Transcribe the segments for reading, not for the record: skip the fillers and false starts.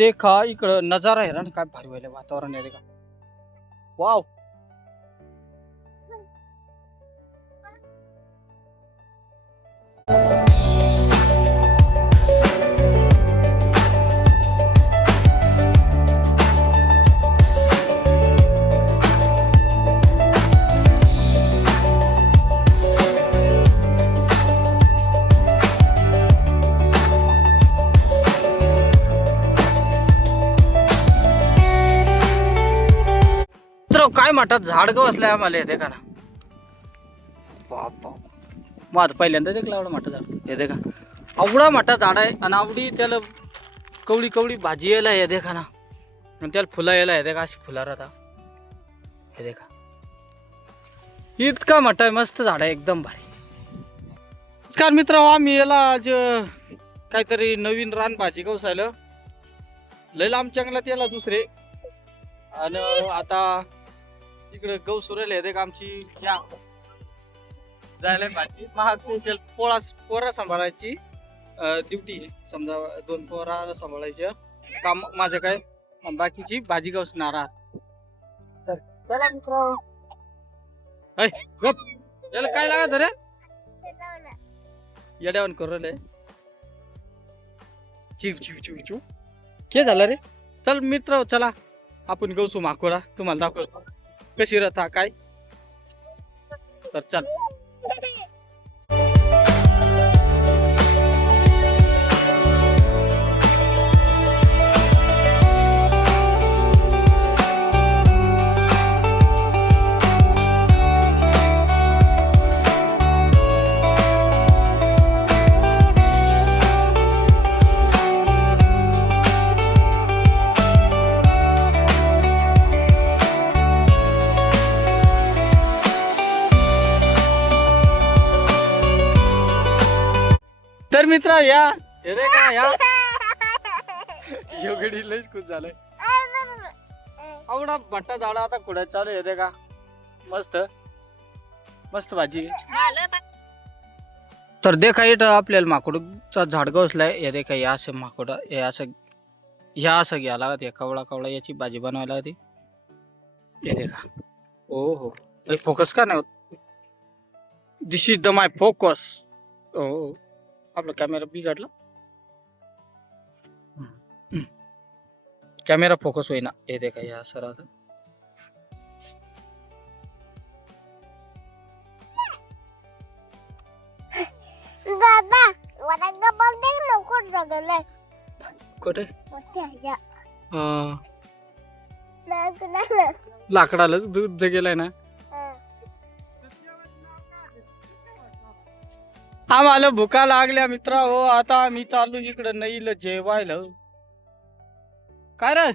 देखा इकडं नजारा आहे ना काय भारी व्हायला वातावरण आहे का. वाव. काय म्हणतात झाड ग बसलाय आम्हाला येते का ना. बाप मग पहिल्यांदा देखला एवढा मोठा झाड येते का. आवडा मोठा झाड आहे आणि आवडी त्याला कवडी कवडी भाजी यायला येते का ना. आणि त्याला फुलं यायला येते का अशी फुलं राहता येते का. इतका मोठा आहे मस्त झाड आहे एकदम भारी. नमस्कार मित्र आम्ही याला आज काहीतरी नवीन रान भाजी गवसायला लय लांब जंगलात याला दुसरे. आणि आता इकडे गौ सुरेल येते का आमची या जायला भाजी महाग स्पेशल पोरा सांभाळायची ड्युटी समजा 2 पोरा सांभाळायचं काम माझं काय बाकीची भाजी गवसणार आहात. तर चला मित्र याला काय लागत रे येड्यावन करू चिव चिव चिव चिव के झालं रे. चल मित्र चला आपण गवसू माकोरा तुम्हाला दाखवतो कशी रथा काय. तर चल तर मित्र या रे का या योगडी लयच खुश झालंय. आवडा भट्टा झाडा आता कुठे चालू येते का मस्त मस्त भाजी. तर देखा इथं आपल्याला माकडूचा झाड गवसलाय हे देखा या असं माकोड हे असं ह्या असं घ्या लागत या कवळा कवळा याची भाजी बनवायला लागते हे देखा. ओ हो फोकस का नाही होत. दिस इज द माय फोकस. ओ आपला कॅमेरा बिघडला कॅमेरा फोकस होईना हे देखा या सर. आता कुठे लाकडाला दूध गेलाय ना. आम्हाला भुका लागल्या मित्र हो. आता आम्ही चालू इकडे नाही जेवायला. काय रे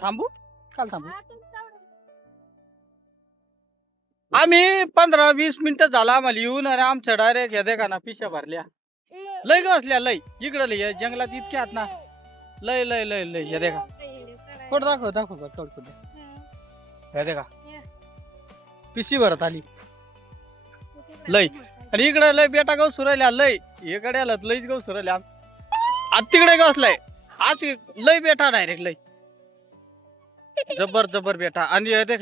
थांबू काल थांबू आम्ही 15-20 मिनिटं झाला आम्हाला येऊन. अरे आमच्या डायरेक्ट हे देखा ना पिशा भरल्या लय गसल्या लय इकडं लय जंगलात इतक्यात ना लय लय लय लय हे देखा. कुठं दाखव दाखव कुठं हे देखा पिशी भरत आली लय. आणि इकडे लय बेटा गहू सुरायला लय इकडे आलं लयच गहू सुरायला. आज तिकडे गवसलाय आज लय बेटा डायरेक्ट लय जबर जबर बेटा. आणि हे देख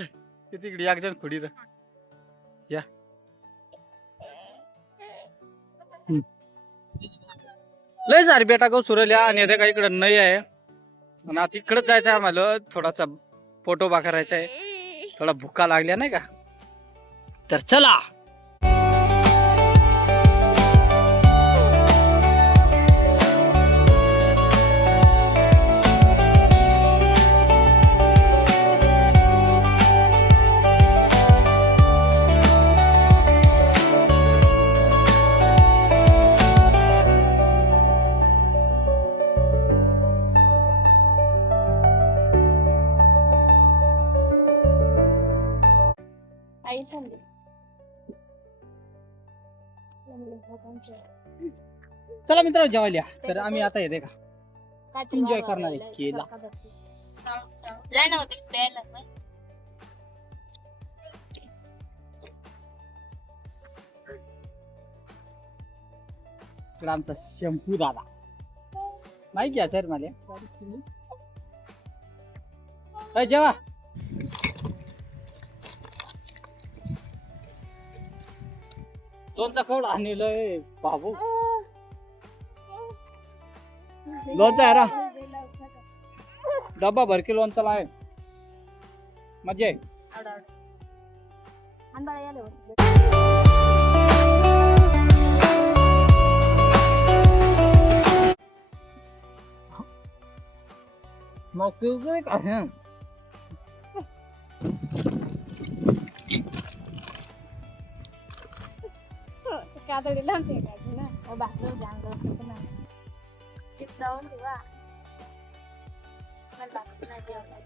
तिकडे एक जण खुडी या लय सारी बेटा गहू सुरायल्या. आणि हे देखा इकडे नय आहे आणि आता इकडे जायचं आहे आम्हाला. थोडासा पोटोबा करायचा आहे. थोडा भुका लागल्या नाही का. तर चला चला मित्र जेवायला. तर आम्ही आता येते का एन्जॉय करणार आहे केला. आमचा शंभू दादा माहिती घ्या सर मला जेवा लोणचा कवडा आणलंय बाबू लोणचा आहे रा डब्बा भर के लोणचा लाय मजा आहे मग तू काय आहे कातडी लांब फेकायची ना बाहेर जांगल चिपटावून ठेवा मला बाकी नाही जेवण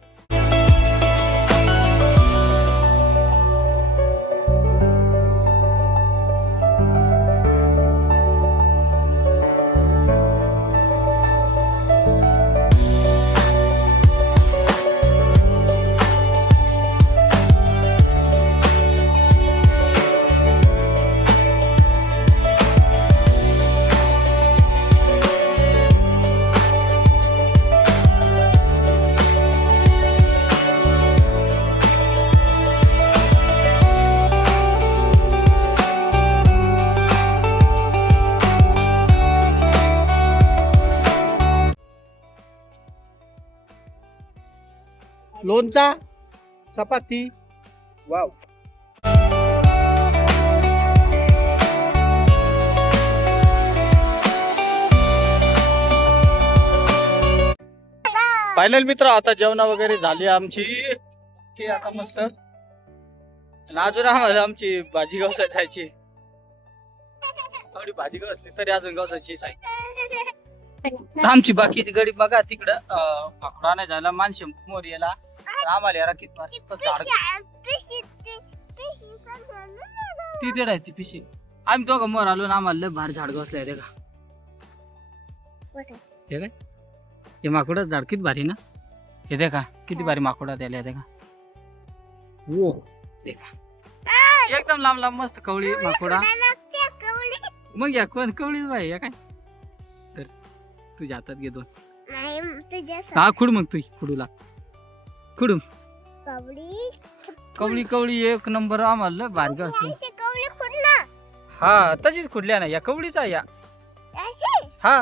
लोणचा चपाती वाव फायनल मित्र आता जेवण वगैरे झाली आमची की आता मस्त अजून आम्हाला आमची भाजी गवसायची जायची थोडी भाजी गवसली तरी अजून गवसायचीच आहे आमची बाकीची गडी बघा तिकडं माकडा नाही झाला मानशे मोर्याला आम्हाला यार किती मस्त झाड ती देड आहे ती पिशी आम्ही दोघं मोर आलो ना आम्हाला लय भारी झाड गवसले ते का हे काय हे माकडं झाड किती भारी ना हे देखा किती भारी माकडा त्याला देखा वो देखा एकदम लांब लांब मस्त कवळी माकडा मग या कोण कवळी बाई या काय तर तुझ्या हातात घे दोन हा खुड मग तू खुडूला खुडूम कवळी कवळी एक नंबर आम्हाला भारी का हा तशीच खुडल्या ना या कवळीचा या हा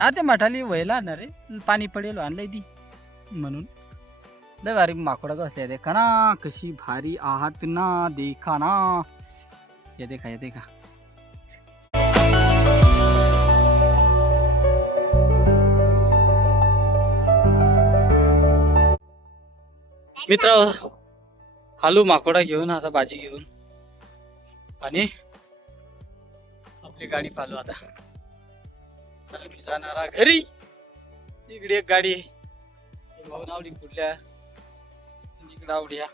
हा ते मठाली व्हायला ना रे पाणी पडेल आणलंय ती म्हणून लय भारी माकडा कसल्या देखा ना कशी भारी आहात ना देखा ना ये देखा ये देखा मित्र आलू माकोडा घेऊन आता भाजी घेऊन आणि आपली गाडी पालू आता मी जाणारा घरी इकडे एक गाडी भाऊन आवडी कुठल्या इकडे आवड्या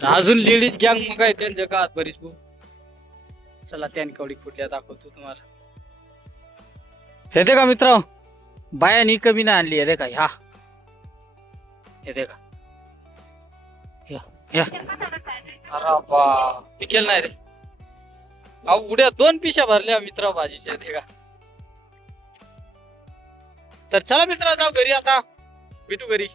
अजून लेडीज गँग मग आहे त्यांच्या का बरीच भाऊ चला त्याने कवडी कुठल्या दाखवतो तुम्हाला हे देखा मित्र बायानी कमी नाही आणली आहे देखा ह्या हे देखा अरे बा पिकेल नाही रे अहो उड्या 2 पिशा भरल्या मित्र भाजीच्या देखा तर चला मित्र जाऊ घरी आता भेटू घरी